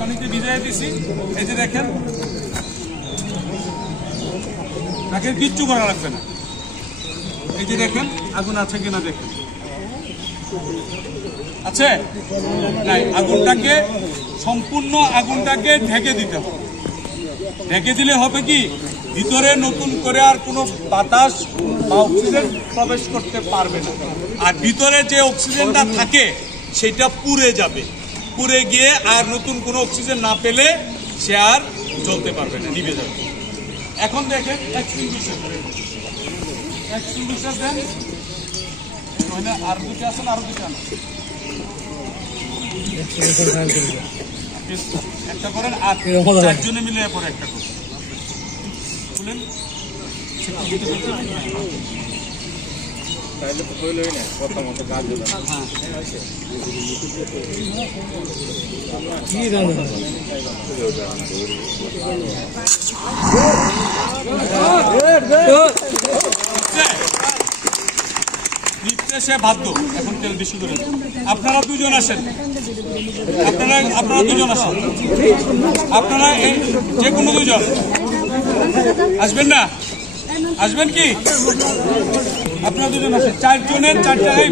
পানিতে ভিজাই দিছি, এই যে দেখেন, নাকের কিচ্ছু করা লাগবে না। এই যে দেখেন আগুন আছে কিনা দেখেন, আছে নাই? আগুনটাকে সম্পূর্ণ আগুনটাকে ঢেকে দিতে হবে। ঢেকে দিলে হবে কি, ভিতরে নতুন করে আর কোনো বাতাস বা অক্সিজেন প্রবেশ করতে পারবে না। আর ভিতরে যে অক্সিজেনটা থাকে সেটা পুড়ে যাবে, পুড়ে গিয়ে আর নতুন কোনো অক্সিজেন না পেলে সে আর জ্বলতে পারবে না, নিভে যাবে। এখন দেখেন এক্সটিংগুইশার দেন, আর দুটো আছেন, আরো দুটো আনা, একটা করেন আর চারজনে মিলে পরে একটা করেন, বুঝলেন? তাহলে তো হইলই না, কথা মতো কাজ হবে। হ্যাঁ, কি জানো সে বাধ্য এখন তেল বেশি করে। আপনারা দুজন আসেন, আপনারা দুজন আসেন, আপনারা যে কোনো দুজন আসবেন না? আসবেন কি? আপনারা দুজন আসেন, চারজনের চারটায়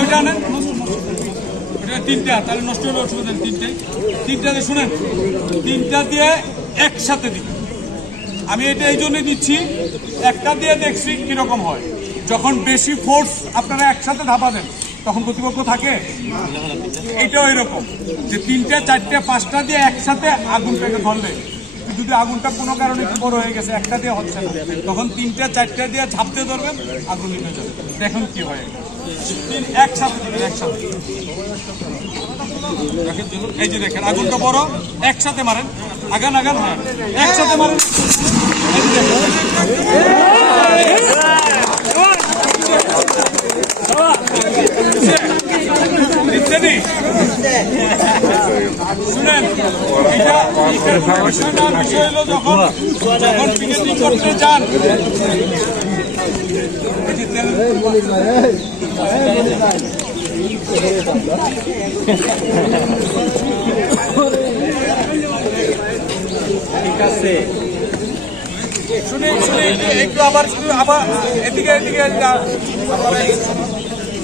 ওইটা আনেন, তিনটা, তাহলে নষ্ট হলে অসুবিধা নেই। তিনটা দিয়ে শুনেন, তিনটা দিয়ে একসাথে দিন। আমি এটা এই জন্য দিচ্ছি, একটা দিয়ে দেখছি কিরকম হয়। যখন বেশি ফোর্স আপনারা একসাথে ধাপা দেন তখন প্রতিপক্ষ থাকে। এটাও এরকম যে তিনটা, চারটে, পাঁচটা দিয়ে একসাথে আগুনটাকে ধরলে, যদি আগুনটা কোনো কারণে বড় হয়ে গেছে, একটা দিয়ে হচ্ছে না, তখন তিনটা, চারটে দিয়ে ঝাপতে ধরবেন, আগুন নিভে যাবে। দেখুন কি হয়, একসাথে দিবেন, একসাথে। এই যে দেখেন আগুনটা বড়, একসাথে মারেন, আগান আগান, হ্যাঁ একসাথে মারেন। শুনেন, বিষয় হলো যখন পিকেটিং করতে চান, ঠিক আছে, শুনে একটু আবার এদিকে এদিকে।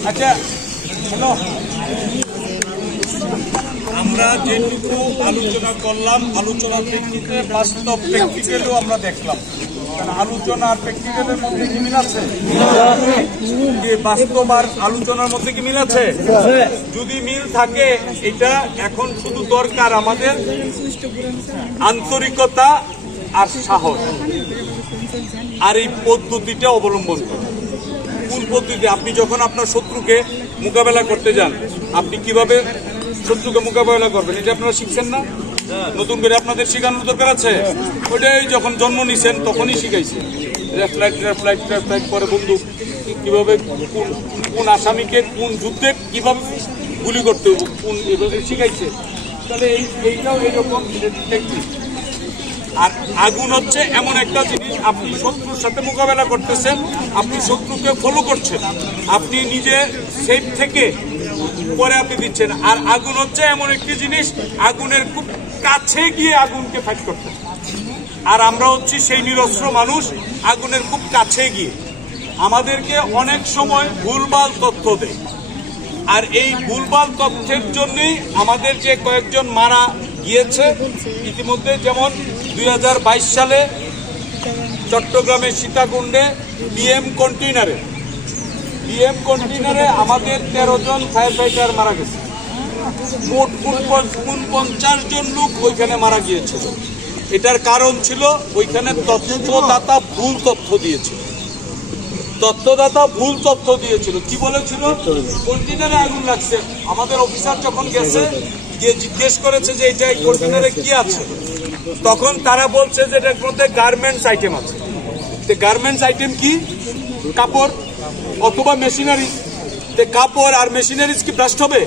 আচ্ছা হ্যালো, আমরা যেটুকু আলোচনা করলাম, আলোচনার প্রেক্ষিতে বাস্তব প্র্যাকটিক্যালও আমরা দেখলাম। আলোচনা আর প্র্যাকটিক্যালের মধ্যে কি মিল আছে? বাস্তব আর আলোচনার মধ্যে কি মিল আছে? যদি মিল থাকে, এটা এখন শুধু দরকার আমাদের আন্তরিকতা আর সাহস, আর এই পদ্ধতিটা অবলম্বন করা। কোন পদ্ধতি? আপনি যখন আপনার শত্রুকে মোকাবেলা করতে যান, আপনি কিভাবে শত্রুকে মোকাবেলা করবেন, এটা আপনারা শিখছেন না? নতুন করে আপনাদের শেখানোর দরকার আছে? ওইটাই যখন জন্ম নিছেন তখনই শিখাইছে। রেফ্লাইট পরে বন্দুক, কিভাবে কোন আসামিকে কোন যুদ্ধে কিভাবে গুলি করতে হবে, কোন এভাবে শিখাইছে। তাহলে এইটাও এইরকম টেকনিক। আর আগুন হচ্ছে এমন একটা জিনিস, আপনি শত্রুর সাথে মোকাবেলা করতেছেন, আপনি শত্রুকে ফলো করছেন, আপনি নিজে সেফ থেকে পরে আপনি দিচ্ছেন। আর আগুন হচ্ছে এমন একটি জিনিস, আগুনের খুব কাছে গিয়ে আগুনকে ফাইট করতে। আর আমরা হচ্ছি সেই নিরস্ত্র মানুষ, আগুনের খুব কাছে গিয়ে আমাদেরকে অনেক সময় ভুলভাল তথ্য দেয়। আর এই ভুলভাল তথ্যের জন্যই আমাদের যে কয়েকজন মারা গিয়েছে ইতিমধ্যে, যেমন 2022 সালে চট্টগ্রামের সীতাকুণ্ডে বিএম কন্টেইনারে আমাদের 13 জন ফায়ার ফাইটার মারা গেছে। মোট 49 জন লোক ওইখানে মারা গিয়েছিল। এটার কারণ ছিল ওইখানে তথ্যদাতা ভুল তথ্য দিয়েছিল। কি বলেছিল? কন্টেইনারে আগুন লাগছে। আমাদের অফিসার যখন গেছে, গিয়ে জিজ্ঞেস করেছে যে এটা কন্টেইনারে কি আছে, তখন তারা বলছে যে এটার মধ্যে গার্মেন্টস আইটেম আছে। গার্মেন্টস আইটেম কি? কাপড় অথবা মেশিনারি। কাপড় আর মেশিনারিজ কি ব্লাস্ট হবে?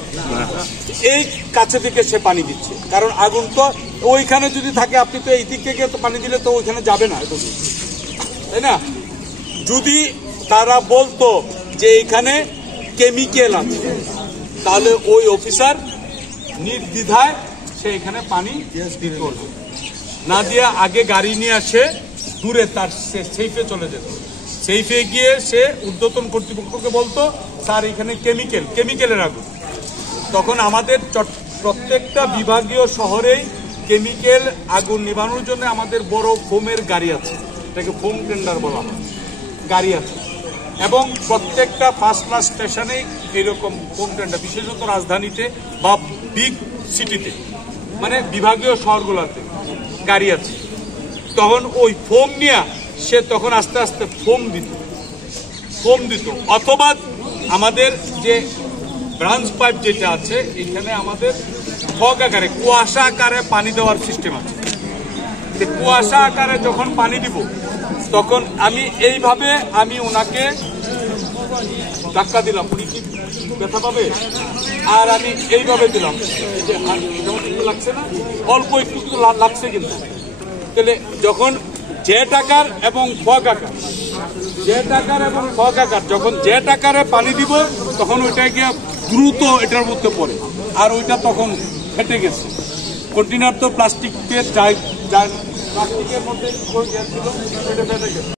এই কাছে থেকে সে পানি দিচ্ছে, কারণ আগুন তো ওইখানে যদি থাকে, আপনি তো এই দিক থেকে তো পানি দিলে তো ওইখানে যাবে না, তাই না? যদি তারা বলতো যে এখানে কেমিক্যাল আছে, তাহলে ওই অফিসার নির্দ্বিধায় সে এখানে পানি দিত না, দিয়ে আগে গাড়ি নিয়ে আসে দূরে তার সেইফে চলে যেত। সেইফে গিয়ে সে ঊর্ধ্বতন কর্তৃপক্ষকে বলতো স্যার এখানে কেমিক্যালের আগুন। তখন আমাদের প্রত্যেকটা বিভাগীয় শহরেই কেমিক্যাল আগুন নিবানোর জন্য আমাদের বড় ফোমের গাড়ি আছে, এটাকে ফোম টেন্ডার বলা হয়, গাড়ি আছে। এবং প্রত্যেকটা ফার্স্ট ক্লাস স্টেশনেই এরকম ফোম টেন্ডার, বিশেষত রাজধানীতে বা বিগ সিটিতে, মানে বিভাগীয় শহরগুলোতে গাড়ি আছে। তখন ওই ফোম নিয়ে সে তখন আস্তে আস্তে ফোম দিত, অথবা আমাদের যে ব্রাঞ্চ পাইপ যেটা আছে এখানে আমাদের ফগ আকারে, কুয়াশা আকারে পানি দেওয়ার সিস্টেম আছে। কুয়াশা আকারে যখন পানি দিব তখন এইভাবে আমি ওনাকে ধাক্কা দিলাম, উনি কি ব্যথা পাবে, আর আমি এইভাবে দিলাম, লাগছে না, অল্প একটু লাগছে কিন্তু। তাহলে যখন জেট আকার এবং ফগ আকার, যখন জেট আকারে পানি দিব তখন ওইটা গিয়ে দ্রুত এটার মধ্যে পড়ে, আর ওইটা তখন ফেটে গেছে। কন্টেনার তো প্লাস্টিকের প্লাস্টিকের মধ্যে ফেটে গেছে।